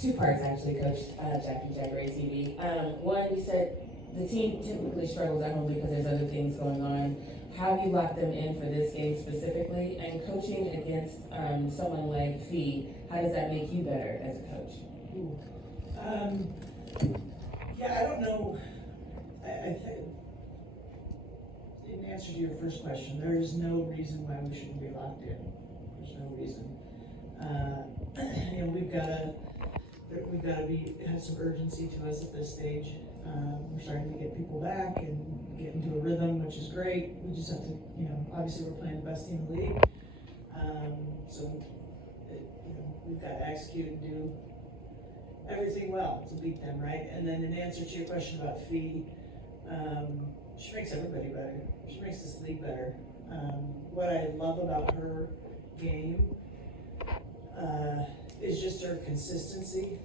Two parts actually, Coach Jackie Jackeray TV. One, you said the team typically struggles at home because there's other things going on. How have you locked them in for this game specifically? And coaching against someone like Fee, how does that make you better as a coach? Yeah, I don't know. I think, in answer to your first question, there is no reason why we shouldn't be locked in. There's no reason. We've got to have some urgency to us at this stage. We're starting to get people back and get into a rhythm, which is great. We just have to, obviously we're playing the best team in the league. We've got to execute and do everything well to beat them, right? And then in answer to your question about Fee, she makes everybody better. She makes this league better. What I love about her game is just her consistency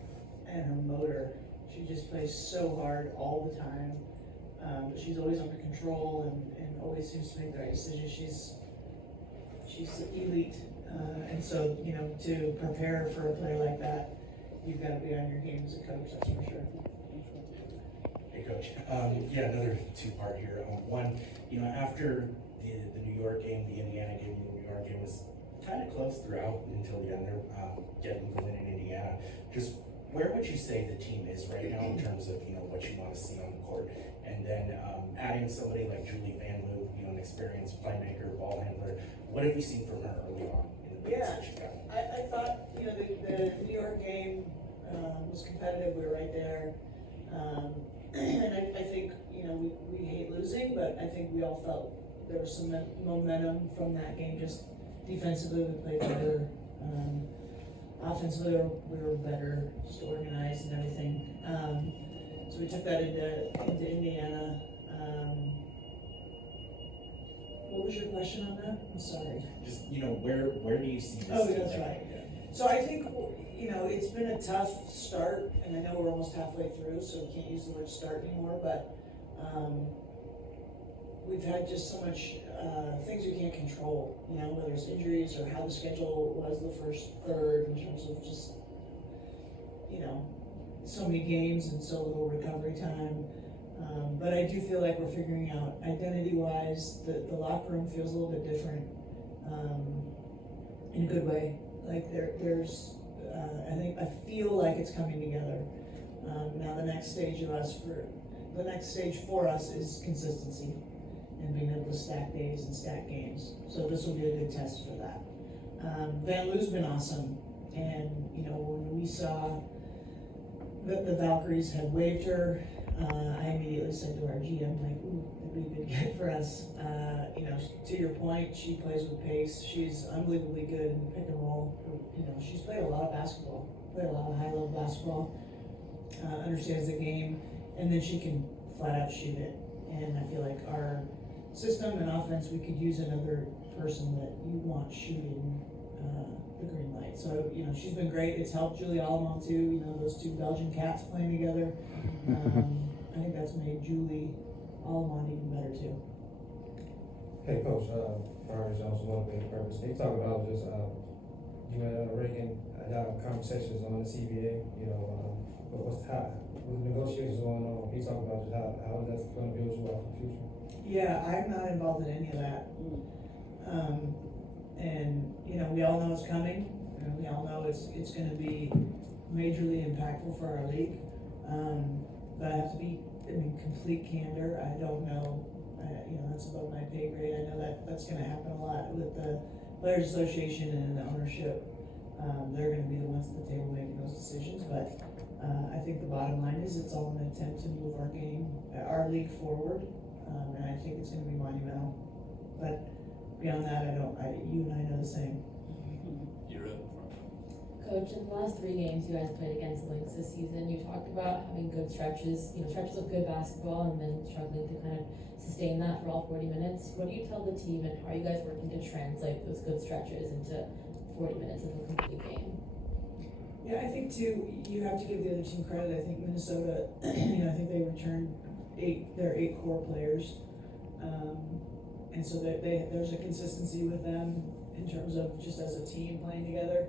and her motor. She just plays so hard all the time. She's always under control and always seems to make the right decisions. She's elite. And so, to prepare for a player like that, you've got to be on your game as a coach, that's for sure. Hey, Coach. Another two-part here. One, after the New York game, the Indiana game, the New York game was kind of close throughout until the end there, getting the win in Indiana. Just where would you say the team is right now in terms of what you want to see on the court, and then adding somebody like Julie Van Loo, an experienced playmaker, ball handler. What have you seen from her early on in the minutes that she's got? I thought the New York game was competitive. We were right there, and I think we hate losing, but I think we all felt there was some momentum from that game. Just defensively, we played better. Offensively, we were better, just organized and everything. So we took that into Indiana. What was your question on that? I'm sorry. Just where do you see this? Oh, that's right. So I think it's been a tough start, and I know we're almost halfway through, so we can't use the word start anymore. But we've had just so much things we can't control, whether it's injuries or how the schedule was the first third in terms of just, so many games and so little recovery time. But I do feel like we're figuring out identity-wise, the locker room feels a little bit different in a good way. Like there's, I feel like it's coming together. Now the next stage for us is consistency and being able to stack days and stack games. So this will be a good test for that. Van Loo's been awesome, and when we saw that the Valkyries had waived her, I immediately said to our GM, ooh, that'd be a good get for us. To your point, she plays with pace. She's unbelievably good in pick and roll. She's played a lot of basketball, played a lot of high-level basketball, understands the game, and then she can flat out shoot it. And I feel like our system and offense, we could use another person that you want shooting the green light. So, she's been great. It's helped Julie Allemont too, those two Belgian cats playing together. I think that's made Julie Allemont even better too. Hey, Coach, Brian Jones, One Big Purpose. They talk about just you and Reagan had conversations on the CBA. With negotiations going on. He talked about just how that's going to build you up for the future. Yeah, I'm not involved in any of that. And we all know it's coming, and we all know it's going to be majorly impactful for our league. But I have to be complete candor. I don't know. That's above my pay grade. I know that's going to happen a lot with the Players Association and the ownership. They're going to be the ones at the table making those decisions. But I think the bottom line is it's all an attempt to move our game, our league forward, and I think it's going to be monumental. But beyond that, you and I know the same. You're up. Coach, in the last 3 games you guys played against the Lynx this season, you talked about having good stretches, stretches of good basketball, and then struggling to kind of sustain that for all 40 minutes. What do you tell the team, and how are you guys working to translate those good stretches into 40 minutes of a complete game? Yeah, I think too, you have to give the other team credit. I think Minnesota, I think they returned their 8 core players. And so there's a consistency with them in terms of just as a team playing together.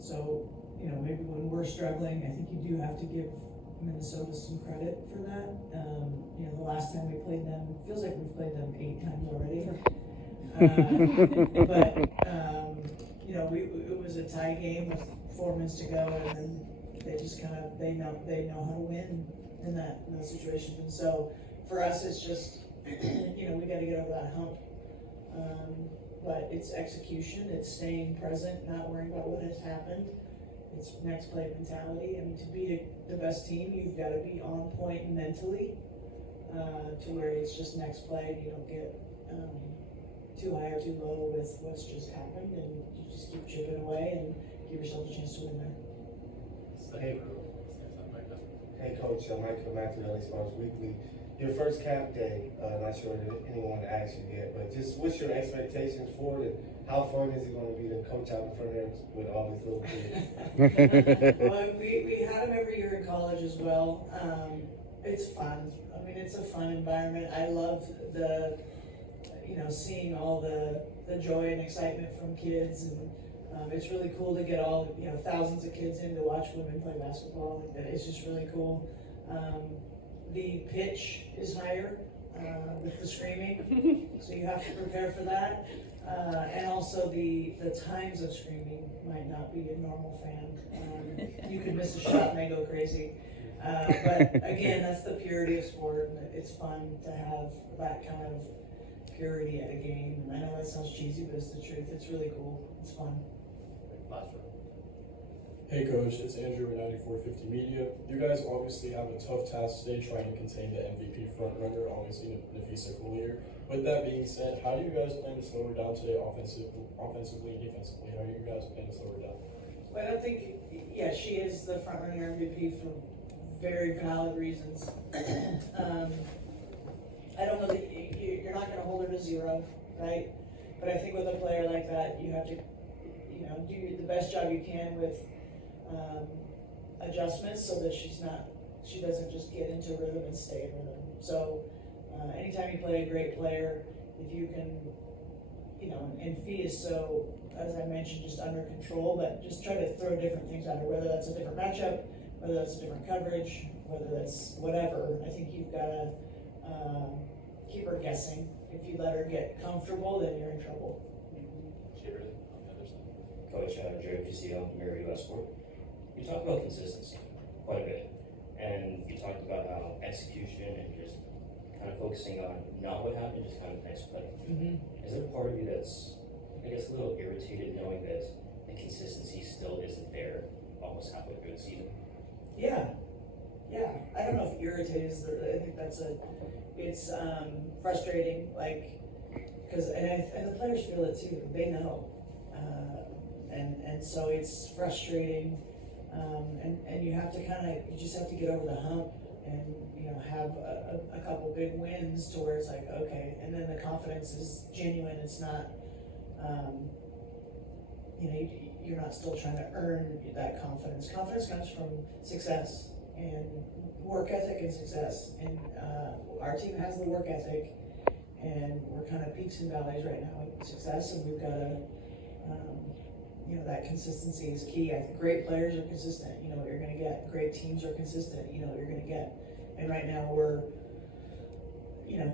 So, you know, maybe when we're struggling, I think you do have to give Minnesota some credit for that. You know, the last time we played them, feels like we've played them 8 times already. You know, it was a tie game with 4 minutes to go, and then they just kind of, they know how to win in those situations. And so for us, it's just, you know, we got to get over that hump. But it's execution, it's staying present, not worrying about what has happened. It's next play mentality. I mean, to be the best team, you've got to be on point mentally, to where it's just next play. You don't get too high or too low with what's just happened, and you just keep chipping away and give yourself a chance to win there. Hey Coach, Mike from Matthew LA Sports Weekly. Your first camp day, not sure that anyone asked you yet, but just what's your expectations for it? How fun is it going to be to coach out in front of them with all these little kids? Well, we had them every year in college as well. It's fun. I mean, it's a fun environment. I love you know, seeing all the joy and excitement from kids, and it's really cool to get all, you know, thousands of kids in to watch women play basketball. It's just really cool. The pitch is higher with the screaming, so you have to prepare for that. And also the times of screaming might not be a normal fan. You could miss a shot and they go crazy. But again, that's the purity of sport, and it's fun to have that kind of purity at a game. I know that sounds cheesy, but it's the truth. It's really cool. It's fun. Hey Coach, it's Andrew with 9450 Media. You guys obviously have a tough task today trying to contain the MVP frontrunner, obviously Nafisa Collier. With that being said, how do you guys plan to slow her down today offensively and defensively? How do you guys plan to slow her down? Well, I think, yeah, she is the frontrunner MVP for very valid reasons. I don't know that you're not going to hold her to 0, right? But I think with a player like that, you have to, you know, do the best job you can with adjustments so that she doesn't just get into rhythm and stay in rhythm. So anytime you play a great player, if you can, you know, and Fee is so, as I mentioned, just under control, but just try to throw different things at her, whether that's a different matchup, whether that's a different coverage, whether that's whatever. I think you've got to keep her guessing. If you let her get comfortable, then you're in trouble. Coach, Jared Castillo, Mirror US Sport. You talked about consistency quite a bit, and you talked about how execution and just kind of focusing on not what happened, just kind of next play. Is there a part of you that's, I guess, a little irritated knowing that the consistency still isn't there almost halfway through the season? Yeah. I don't know if irritated is I think it's frustrating, like, because, and the players feel it too, they know. And so it's frustrating, and you have to you just have to get over the hump and, you know, have a couple big wins to where it's like, okay, and then the confidence is genuine. It's not, you know, you're not still trying to earn that confidence. Confidence comes from success and work ethic and success, and our team has the work ethic, and we're kind of peaks and valleys right now in success, and we've got to, you know, that consistency is key. I think great players are consistent. You know what you're going to get. Great teams are consistent. You know what you're going to get. And right now we're, you know,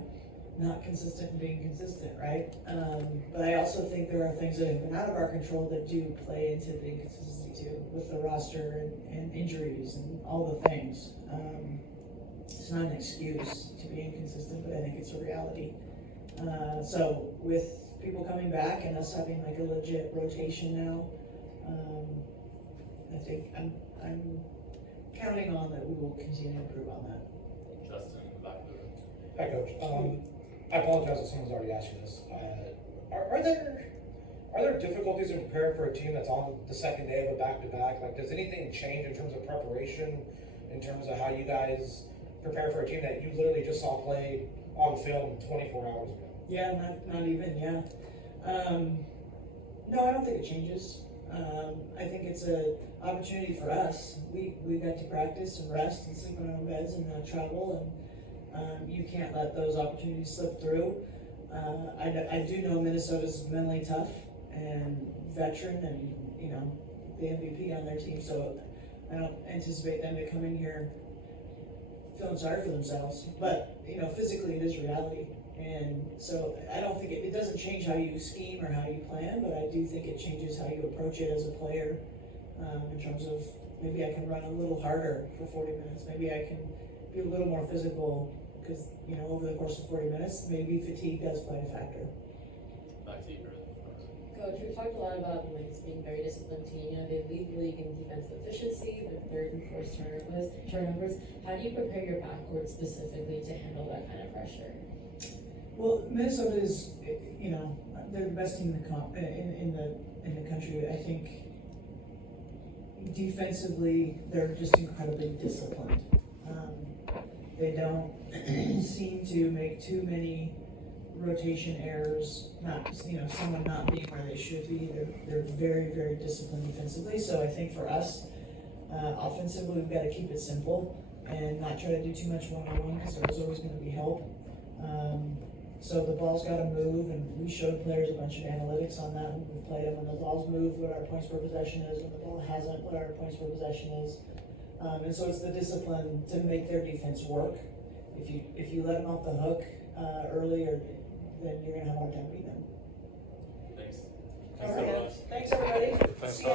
not consistent in being consistent, right? But I also think there are things that have been out of our control that do play into the inconsistency too, with the roster and injuries and all the things. It's not an excuse to be inconsistent, but I think it's a reality. So with people coming back and us having like a legit rotation now, I think I'm counting on that we will continue to improve on that. Justin, back to it. Hi, Coach. I apologize if someone's already asked you this. Are there difficulties in preparing for a team that's on the second day of a back-to-back? Like, does anything change in terms of preparation, in terms of how you guys prepare for a team that you literally just saw play on film 24 hours ago? Yeah, not even, yeah. No, I don't think it changes. I think it's an opportunity for us. We got to practice and rest and sleep in our own beds and not travel, and you can't let those opportunities slip through. I do know Minnesota's mentally tough and veteran, and, you know, the MVP on their team, so I don't anticipate them to come in here feeling sorry for themselves. But, you know, physically it is reality. And so I don't think it doesn't change how you scheme or how you plan, but I do think it changes how you approach it as a player, in terms of maybe I can run a little harder for 40 minutes. Maybe I can be a little more physical because, you know, over the course of 40 minutes, maybe fatigue does play a factor. Back to you, Chris. Coach, we've talked a lot about the Lynx being a very disciplined team. You know, they lead the league in defensive efficiency, they're third and fourth turnovers. How do you prepare your backcourt specifically to handle that kind of pressure? Well, Minnesota is, you know, they're the best team in the country. I think defensively, they're just incredibly disciplined. They don't seem to make too many rotation errors, not, you know, someone not being where they should be. They're very, very disciplined defensively. So I think for us, offensively, we've got to keep it simple and not try to do too much one-on-one because there's always going to be help. So the ball's got to move, and we showed players a bunch of analytics on that when we played them. When the ball's moved, what our points per possession is. When the ball hasn't, what our points per possession is. And so it's the discipline to make their defense work. If you let them off the hook early, then you're going to have a hard time beating them. Thanks. All right. Thanks, everybody. Thanks, See ya.